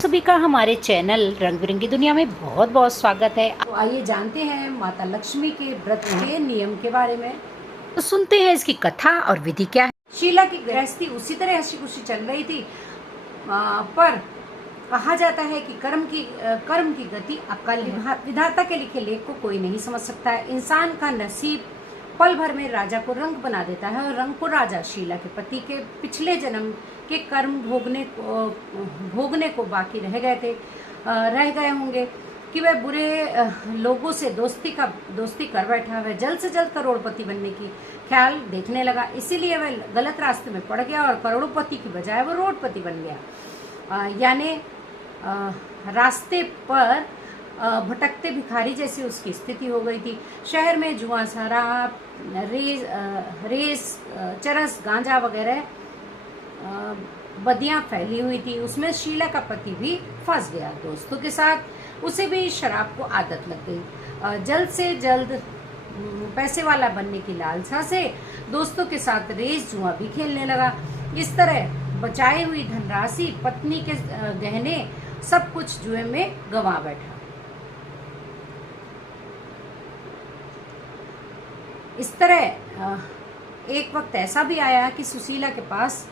सभी का हमारे चैनल रंग बिरंगी दुनिया में बहुत बहुत स्वागत है। तो आइए जानते हैं माता लक्ष्मी के व्रत के नियम के बारे में। तो सुनते हैं इसकी कथा और विधि क्या है। शीला की गृहस्थी उसी तरह हंसी खुशी चल रही थी, पर कहा जाता है कि कर्म की गति अकाल विधाता के लिखे लेख को कोई नहीं समझ सकता है। इंसान का नसीब पल भर में राजा को रंग बना देता है और रंग को राजा। शीला के पति के पिछले जन्म के कर्म भोगने को बाकी रह गए होंगे कि वह बुरे लोगों से दोस्ती कर बैठा। वह जल्द से जल्द करोड़पति बनने की ख्याल देखने लगा, इसीलिए वह गलत रास्ते में पड़ गया और करोड़पति की बजाय वो रोडपति बन गया। यानी रास्ते पर भटकते भिखारी जैसी उसकी स्थिति हो गई थी। शहर में जुआ, शराब, रेस, चरस, गांजा वगैरह बदियां फैली हुई थी। उसमें शीला का पति भी फंस गया। दोस्तों के साथ उसे भी शराब को आदत लग गई। जल्द से जल्द पैसे वाला बनने की लालसा से दोस्तों के साथ रेस, जुआ भी खेलने लगा। इस तरह बचाई हुई धनराशि, पत्नी के गहने, सब कुछ जुए में गंवा बैठा। इस तरह एक वक्त ऐसा भी आया कि सुशीला के पास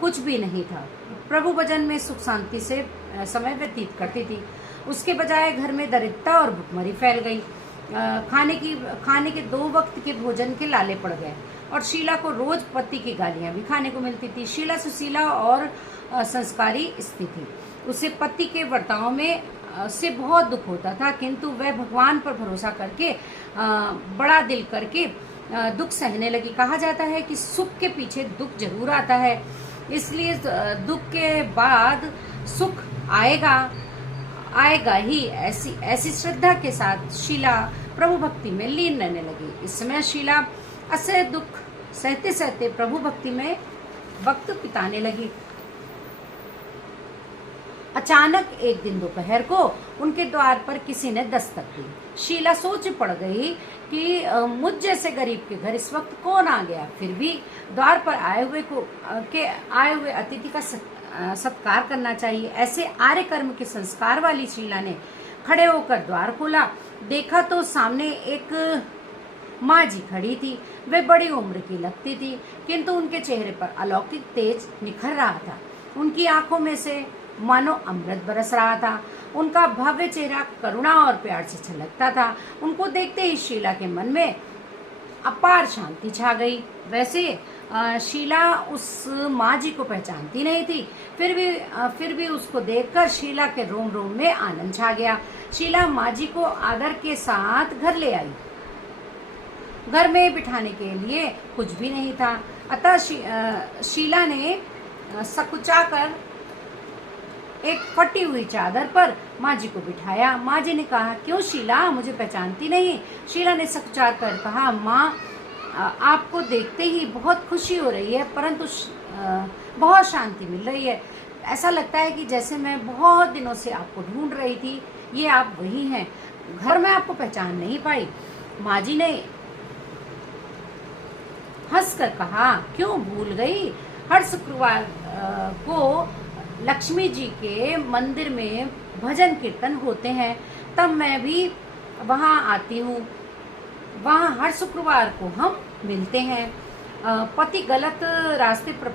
कुछ भी नहीं था। प्रभु भजन में सुख शांति से समय व्यतीत करती थी। उसके बजाय घर में दरिद्रता और भुखमरी फैल गई। खाने के 2 वक्त के भोजन के लाले पड़ गए और शीला को रोज पति की गालियां भी खाने को मिलती थी। शीला सुशीला और संस्कारी स्त्री थी। उसे पति के बर्ताव में से बहुत दुख होता था, किंतु वह भगवान पर भरोसा करके बड़ा दिल करके दुख सहने लगी। कहा जाता है कि सुख के पीछे दुख जरूर आता है, इसलिए दुख के बाद सुख आएगा ही। ऐसी श्रद्धा के साथ शीला प्रभु भक्ति में लीन रहने लगी। इस समय शीला असह्य दुख सहते सहते प्रभु भक्ति में वक्त बिताने लगी। अचानक एक दिन दोपहर को उनके द्वार पर किसी ने दस्तक दी। शीला सोच पड़ गई कि मुझ जैसे गरीब के घर इस वक्त कौन आ गया। फिर भी द्वार पर आए हुए अतिथि का सत्कार करना चाहिए। ऐसे आर्य कर्म के संस्कार वाली शीला ने खड़े होकर द्वार खोला। देखा तो सामने एक माँ जी खड़ी थी। वे बड़ी उम्र की लगती थी, किंतु उनके चेहरे पर अलौकिक तेज निखर रहा था। उनकी आंखों में से मानो अमृत बरस रहा था। उनका भव्य चेहरा करुणा और प्यार से छलकता था। उनको देखते ही शीला के मन में अपार शांति छा गई। वैसे शीला उस माँ जी को पहचानती नहीं थी, फिर भी उसको देखकर शीला के रोम रोम में आनंद छा गया। शीला माँ जी को आदर के साथ घर ले आई। घर में बिठाने के लिए कुछ भी नहीं था, अतः शीला ने सकुचाकर एक फटी हुई चादर पर माँ जी को बिठाया। माँ जी ने कहा, क्यों शीला, मुझे पहचानती नहीं? शीला ने सकुचा कर कहा, माँ, आपको देखते ही बहुत खुशी हो रही है, परंतु बहुत शांति मिल रही है। ऐसा लगता है कि जैसे मैं बहुत दिनों से आपको ढूंढ रही थी। ये आप वही हैं। घर में आपको पहचान नहीं पाई। माँ जी ने हंसकर कहा, क्यों भूल गई? हर शुक्रवार को लक्ष्मी जी के मंदिर में भजन कीर्तन होते हैं, तब मैं भी वहाँ आती हूँ। वहाँ हर शुक्रवार को हम मिलते हैं। पति गलत रास्ते पर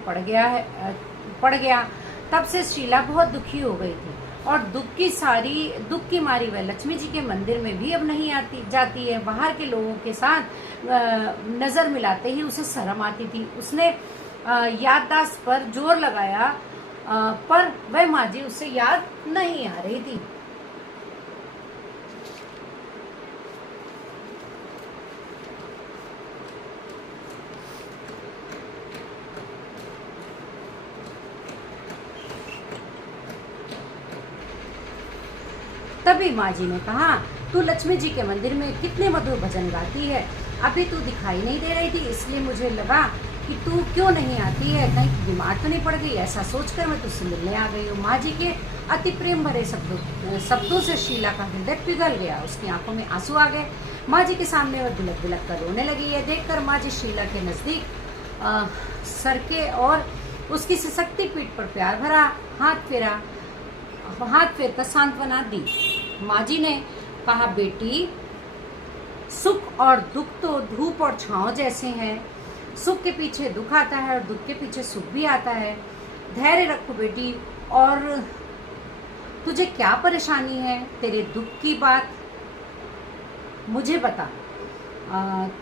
पड़ गया। तब से शीला बहुत दुखी हो गई थी और दुख की मारी वह लक्ष्मी जी के मंदिर में भी अब नहीं जाती है। बाहर के लोगों के साथ नजर मिलाते ही उसे शर्म आती थी। उसने याददाश्त पर जोर लगाया, पर वह माँ जी उससे याद नहीं आ रही थी। तभी माँ जी ने कहा, तू लक्ष्मी जी के मंदिर में कितने मधुर भजन गाती है, अभी तू दिखाई नहीं दे रही थी, इसलिए मुझे लगा कि तू क्यों नहीं आती है, कहीं बीमार तो नहीं पड़ गई। ऐसा सोचकर मैं तुझसे मिलने आ गई हूँ। माँ जी के अति प्रेम भरे शब्दों से शीला का हृदय पिघल गया। उसकी आंखों में आंसू आ गए। माँ जी के सामने वह बिलक बिलक कर रोने लगी। यह देखकर माँ जी शीला के नजदीक सरके और उसकी सशक्ति पीठ पर प्यार भरा हाथ फेरा। हाथ फेर कर सांत्वना दी। माँ जी ने कहा, बेटी सुख और दुख तो धूप और छांव जैसे हैं। सुख के पीछे दुख आता है और दुख के पीछे सुख भी आता है। धैर्य रखो बेटी। और तुझे क्या परेशानी है? तेरे दुख की बात मुझे बता,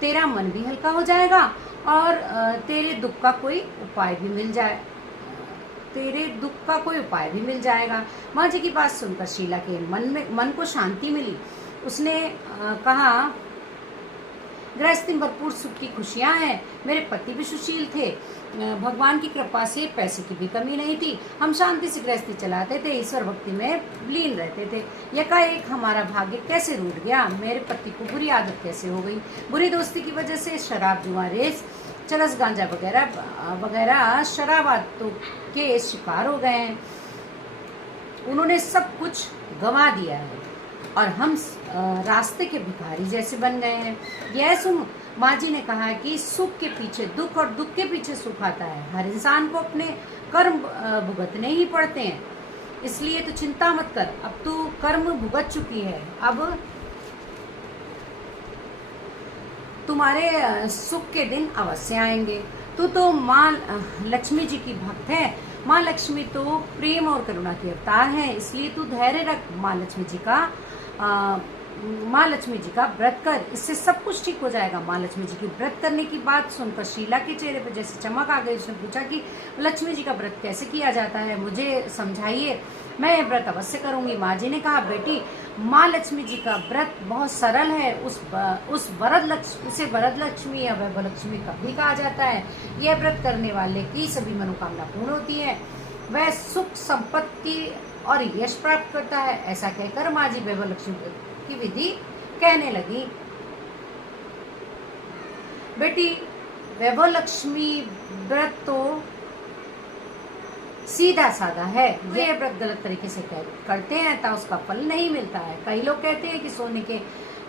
तेरा मन भी हल्का हो जाएगा और तेरे दुख का कोई उपाय भी मिल जाएगा। माँ जी की बात सुनकर शीला के मन को शांति मिली। उसने कहा, गृहस्थी में भरपूर सुख की खुशियां हैं। मेरे पति भी सुशील थे। भगवान की कृपा से पैसे की भी कमी नहीं थी। हम शांति से गृहस्थी चलाते थे, ईश्वर भक्ति में लीन रहते थे। यकाएक हमारा भाग्य कैसे रूठ गया। मेरे पति को बुरी आदत कैसे हो गई। बुरी दोस्ती की वजह से शराब, जुआ, रेस, चरस, गांजा वगैरह शराबातों के शिकार हो गए हैं। उन्होंने सब कुछ गंवा दिया है और हम रास्ते के भिखारी जैसे बन गए हैं। यह सुन माँ जी ने कहा कि सुख के पीछे दुख और दुख के पीछे सुख आता है। हर इंसान को अपने कर्म भुगतने ही पड़ते हैं, इसलिए तो चिंता मत कर। अब तू कर्म भुगत चुकी है, अब तुम्हारे सुख के दिन अवश्य आएंगे। तू तो माँ लक्ष्मी जी की भक्त है। माँ लक्ष्मी तो प्रेम और करुणा की अवतार है, इसलिए तू धैर्य रख। माँ लक्ष्मी जी का व्रत कर, इससे सब कुछ ठीक हो जाएगा। माँ लक्ष्मी जी की व्रत करने की बात सुनकर शीला के चेहरे पर जैसे चमक आ गई। उसने पूछा कि लक्ष्मी जी का व्रत कैसे किया जाता है, मुझे समझाइए, मैं ये व्रत अवश्य करूंगी। माँ जी ने कहा, बेटी माँ लक्ष्मी जी का व्रत बहुत सरल है। उसे वरद लक्ष्मी या वैभव लक्ष्मी कभी कहा जाता है। यह व्रत करने वाले की सभी मनोकामना पूर्ण होती है। वह सुख, संपत्ति और यश प्राप्त करता है। ऐसा कहकर माँ जी वैभव लक्ष्मी की विधि कहने लगी। बेटी वैभव लक्ष्मी व्रत तो सीधा साधा है। ये व्रत गलत तरीके से करते हैं तो उसका फल नहीं मिलता है। कई लोग कहते हैं कि सोने के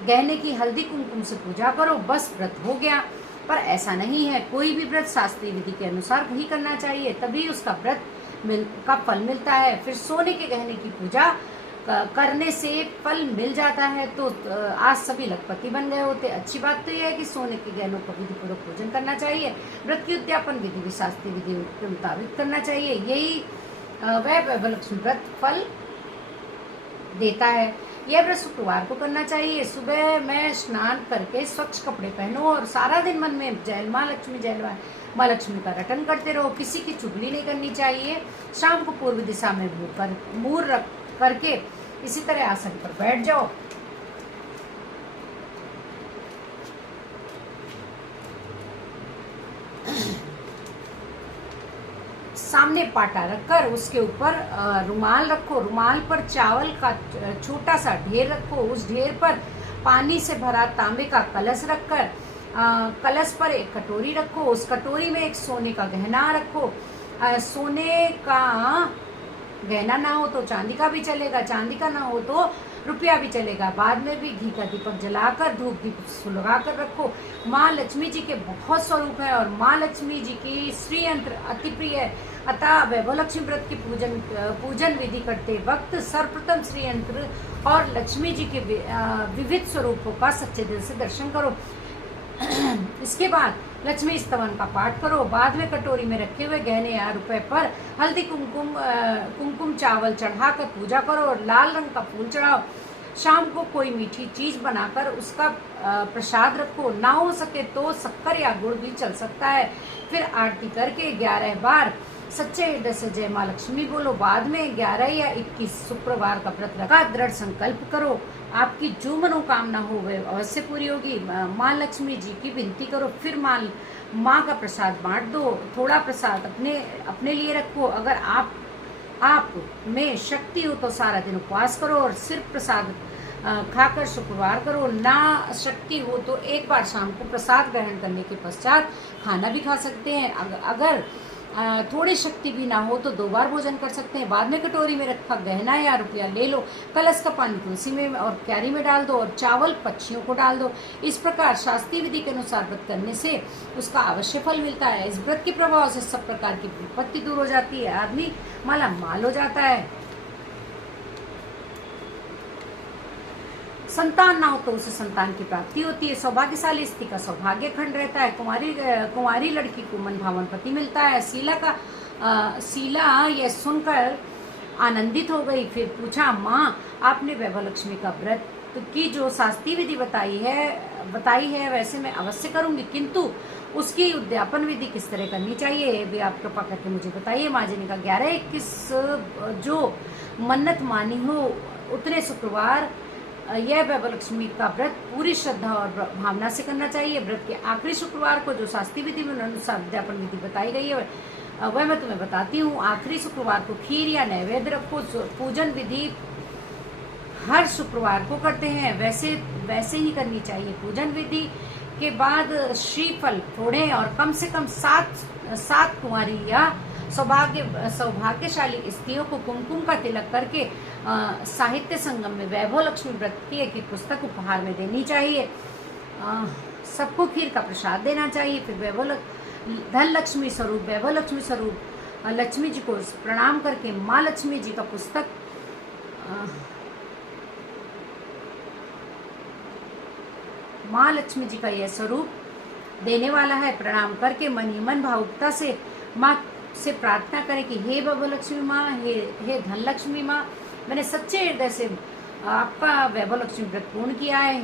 गहने की हल्दी कुमकुम से पूजा करो, बस व्रत हो गया, पर ऐसा नहीं है। कोई भी व्रत शास्त्रीय विधि के अनुसार ही करना चाहिए, तभी उसका व्रत का फल मिलता है। फिर सोने के गहने की पूजा करने से फल मिल जाता है तो आज सभी लखपति बन गए होते। अच्छी बात तो यह है कि सोने के गहनों का विधि पूर्वक पूजन करना चाहिए। व्रत की उद्यापन विधि भी शास्त्रीय विधि के मुताबिक करना चाहिए। यही वह लक्ष्मी व्रत फल देता है। यह व्रत शुक्रवार को करना चाहिए। सुबह में स्नान करके स्वच्छ कपड़े पहनो और सारा दिन मन में जय माँ लक्ष्मी का रटन करते रहो। किसी की चुगली नहीं करनी चाहिए। शाम को पूर्व दिशा में मुंह रख करके इसी तरह आसन पर बैठ जाओ। सामने पाटा रखकर उसके ऊपर रुमाल रखो। रुमाल पर चावल का छोटा सा ढेर रखो। उस ढेर पर पानी से भरा तांबे का कलश रखकर कलश पर एक कटोरी रखो। उस कटोरी में एक सोने का गहना रखो। सोने का गहना ना हो तो चांदी का भी चलेगा, चांदी का ना हो तो रुपया भी चलेगा। बाद में भी घी का दीपक जलाकर धूप दीप सुलगाकर रखो। माँ लक्ष्मी जी के बहुत स्वरूप है और माँ लक्ष्मी जी की श्री यंत्र अति प्रिय है। अतः वैभव लक्ष्मी व्रत की पूजन विधि करते वक्त सर्वप्रथम श्री यंत्र और लक्ष्मी जी के विविध स्वरूपों का सच्चे दिल से दर्शन करो। इसके बाद लक्ष्मी स्तवन का पाठ करो। बाद में कटोरी में रखे हुए गहने या रुपए पर हल्दी कुमकुम चावल चढ़ाकर पूजा करो और लाल रंग का फूल चढ़ाओ। शाम को कोई मीठी चीज बनाकर उसका प्रसाद रखो। ना हो सके तो शक्कर या गुड़ भी चल सकता है। फिर आरती करके 11 बार सच्चे हृदय से जय माँ लक्ष्मी बोलो। बाद में 11 या 21 शुक्रवार का व्रत रखा दृढ़ संकल्प करो। आपकी जो मनोकामना हो वह अवश्य पूरी होगी। माँ लक्ष्मी जी की विनती करो। फिर माँ का प्रसाद बांट दो। थोड़ा प्रसाद अपने लिए रखो। अगर आप में शक्ति हो तो सारा दिन उपवास करो और सिर्फ प्रसाद खाकर शुक्रवार करो। ना शक्ति हो तो एक बार शाम को प्रसाद ग्रहण करने के पश्चात खाना भी खा सकते हैं। अगर थोड़ी शक्ति भी ना हो तो 2 बार भोजन कर सकते हैं। बाद में कटोरी में रखा गहना या रुपया ले लो। कलश का पानी तुलसी में और क्यारी में डाल दो और चावल पक्षियों को डाल दो। इस प्रकार शास्त्रीय विधि के अनुसार व्रत करने से उसका अवश्य फल मिलता है। इस व्रत के प्रभाव से सब प्रकार की विपत्ति दूर हो जाती है। आदमी माला माल हो जाता है। संतान ना हो तो उसे संतान की प्राप्ति होती है। सौभाग्यशाली स्त्री का सौभाग्य खंड रहता है। कुंवारी लड़की को मन भावन पति मिलता है। शीला यह सुनकर आनंदित हो गई। फिर पूछा, माँ, आपने वैभव लक्ष्मी का व्रत की जो शास्त्रीय विधि बताई है वैसे मैं अवश्य करूंगी, किंतु उसकी उद्यापन विधि किस तरह करनी चाहिए भी आप कृपा करके मुझे बताइए। माँ जी ने कहा, 11-21 जो मन्नत मानी हो उतने शुक्रवार यह वैभव लक्ष्मी का व्रत पूरी श्रद्धा और भावना से करना चाहिए। व्रत के आखिरी शुक्रवार को जो शास्त्रीय विधि में अनुसार उद्यापन विधि बताई गई है वह मैं तुम्हें बताती हूँ। आखिरी शुक्रवार को खीर या नैवेद्य रखो। पूजन विधि हर शुक्रवार को करते हैं, वैसे ही करनी चाहिए। पूजन विधि के बाद श्रीफल फोड़ें और कम से कम सात कुंवारी या सौभाग्यशाली स्त्रियों को कुमकुम का तिलक करके साहित्य संगम में वैभव लक्ष्मी व्रत की एक पुस्तक उपहार में देनी चाहिए। सबको खीर का प्रसाद देना चाहिए। फिर धन लक्ष्मी स्वरूप वैभव लक्ष्मी स्वरूप लक्ष्मी जी को प्रणाम करके माँ लक्ष्मी जी का पुस्तक माँ लक्ष्मी जी का यह स्वरूप देने वाला है। प्रणाम करके मन ही मन भावुकता से माँ से प्रार्थना करें कि हे वैभव लक्ष्मी माँ, हे धन लक्ष्मी माँ, मैंने सच्चे हृदय से आपका वैभव लक्ष्मी व्रत पूर्ण किया है,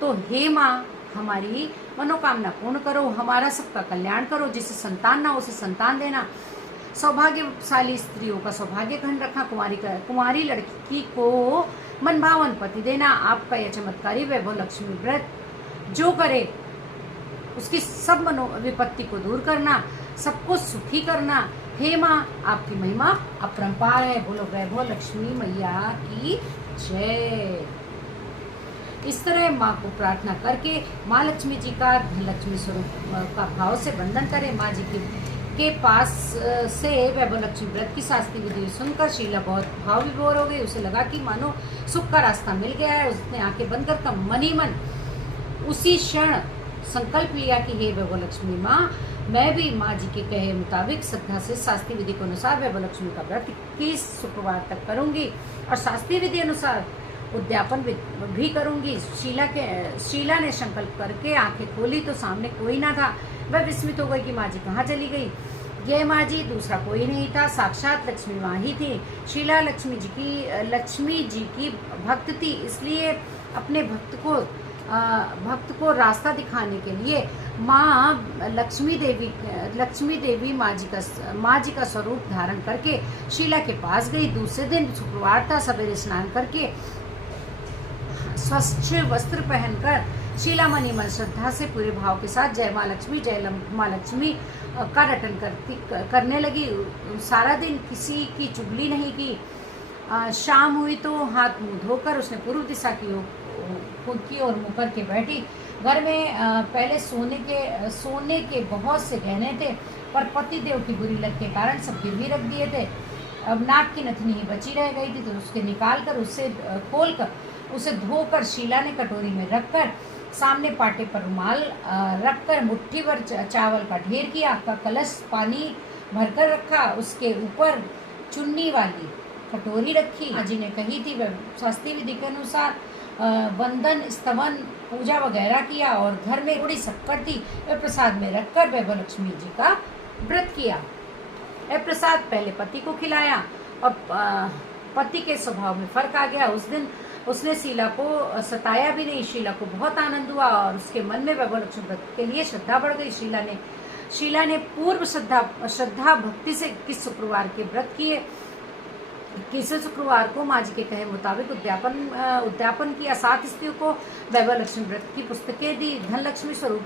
तो हे माँ हमारी मनोकामना पूर्ण करो, हमारा सबका कल्याण करो। जिसे संतान ना हो उसे संतान देना। सौभाग्यशाली स्त्रियों का सौभाग्य खंड रखना। कुंवारी लड़की को मनभावन पति देना। आपका यह चमत्कारी वैभव लक्ष्मी व्रत जो करे उसकी सब विपत्ति को दूर करना, सबको सुखी करना। हे माँ, आपकी महिमा अपरंपार है। बोलो वैभव लक्ष्मी मैया की जय। इस तरह माँ को प्रार्थना करके माँ लक्ष्मी जी का धन लक्ष्मी स्वरूप का भाव से वंदन करें। माँ जी के पास से वैभव लक्ष्मी व्रत की शास्त्रीय विधि सुनकर शीला बहुत भाव विभोर हो गई। उसे लगा कि मानो सुख का रास्ता मिल गया है। उसने आंखें बंद कर मन ही मन उसी क्षण संकल्प लिया कि हे वैभव लक्ष्मी माँ, मैं भी माँ जी के कहे मुताबिक श्रद्धा से शास्त्रीय विधि के अनुसार वैभव लक्ष्मी का व्रत 21 शुक्रवार तक करूंगी और शास्त्रीय विधि अनुसार उद्यापन भी करूंगी। शीला ने संकल्प करके आंखें खोली तो सामने कोई ना था। वह विस्मित हो गई कि माँ जी कहाँ चली गई। यह माँ जी दूसरा कोई नहीं था, साक्षात लक्ष्मी माँ ही थी। शीला लक्ष्मी जी की भक्त थी, इसलिए अपने भक्त को रास्ता दिखाने के लिए माँ लक्ष्मी देवी माँ जी का स्वरूप धारण करके शीला के पास गई। दूसरे दिन शुक्रवार था। सवेरे स्नान करके स्वच्छ वस्त्र पहनकर शीला मनी मन श्रद्धा से पूरे भाव के साथ जय माँ लक्ष्मी का रटन करने लगी। सारा दिन किसी की चुगली नहीं की। शाम हुई तो हाथ मुंह धोकर उसने पूर्व दिशा की ओर मुँह करके बैठी। घर में पहले सोने के बहुत से गहने थे, पर पति देव की बुरी लत के कारण सब गिरवी रख दिए थे। अब नाक की नथनी ही बची रह गई थी, तो उसके निकाल कर खोलकर उसे धोकर शीला ने कटोरी में रखकर सामने पाटे पर रुमाल रखकर मुट्ठी भर चावल का ढेर किया। कलश पानी भरकर रखा। उसके ऊपर चुन्नी वाली कटोरी रखी। माँ जी ने कही थी वह शास्त्रीय विधि के अनुसार वंदन स्तवन पूजा वगैरह किया और घर में थोड़ी शक्कर थी वह प्रसाद में रखकर वैभव लक्ष्मी जी का व्रत किया। वह प्रसाद पहले पति को खिलाया और पति के स्वभाव में फर्क आ गया। उस दिन उसने शीला को सताया भी नहीं। शीला को बहुत आनंद हुआ और उसके मन में वैभव लक्ष्मी व्रत के लिए श्रद्धा बढ़ गई। शीला ने पूर्व श्रद्धा भक्ति से 21 शुक्रवार के व्रत किए। 21वें शुक्रवार को माँ जी के कहे मुताबिक उद्यापन किया। 7 स्त्रियों को वैभव लक्ष्मी व्रत की पुस्तकें दी। धन लक्ष्मी स्वरूप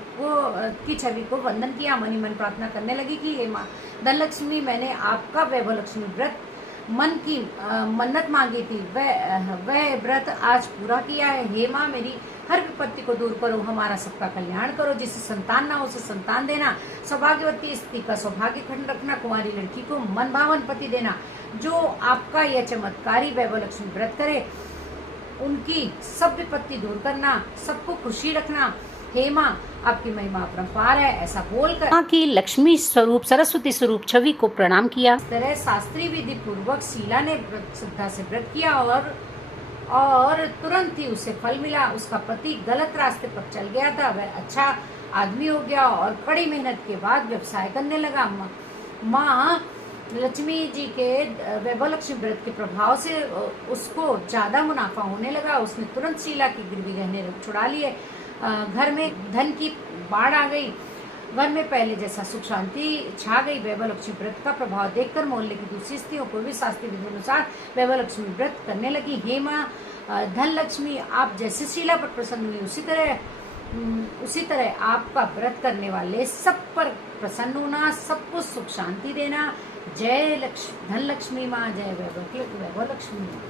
की छवि को वंदन किया। मनी मन प्रार्थना करने लगी कि हे माँ धन लक्ष्मी, मैंने आपका वैभव लक्ष्मी व्रत मन की मन्नत मांगी थी, वह व्रत आज पूरा किया है। हे माँ, मेरी हर विपत्ति को दूर करो, हमारा सबका कल्याण करो। जिसे संतान ना हो उसे संतान देना। सौभाग्यवती स्त्री का सौभाग्य खंड रखना। कुंवारी लड़की को मन भावन पति देना। जो आपका यह चमत्कारी वैभव लक्ष्मी व्रत करे उनकी सब विपत्ति दूर करना, सबको खुशी रखना। हे माँ, आपकी महिमा अपरंपार है। ऐसा बोलकर माँ की लक्ष्मी स्वरूप सरस्वती स्वरूप छवि को प्रणाम किया। इस तरह शास्त्रीय विधि पूर्वक शीला ने श्रद्धा से व्रत किया और और तुरंत ही उसे फल मिला। उसका पति गलत रास्ते पर चल गया था, वह अच्छा आदमी हो गया और कड़ी मेहनत के बाद व्यवसाय करने लगा। माँ लक्ष्मी जी के वैभव लक्ष्मी व्रत के प्रभाव से उसको ज्यादा मुनाफा होने लगा। उसने तुरंत शीला की गिरवी गहने छुड़ा लिए। घर में धन की बाढ़ आ गई। घर में पहले जैसा सुख शांति छा गई। वैभव लक्ष्मी व्रत का प्रभाव देखकर मोहल्ले की दूसरी स्त्रियों को भी शास्त्रीय विधि अनुसार वैभव लक्ष्मी व्रत करने लगी। हे माँ धन लक्ष्मी, आप जैसे शीला पर प्रसन्न हुई उसी तरह आपका व्रत करने वाले सब पर प्रसन्न होना, सबको सुख शांति देना। जय धन लक्ष्मी माँ, जय वैभव लक्ष्मी माँ।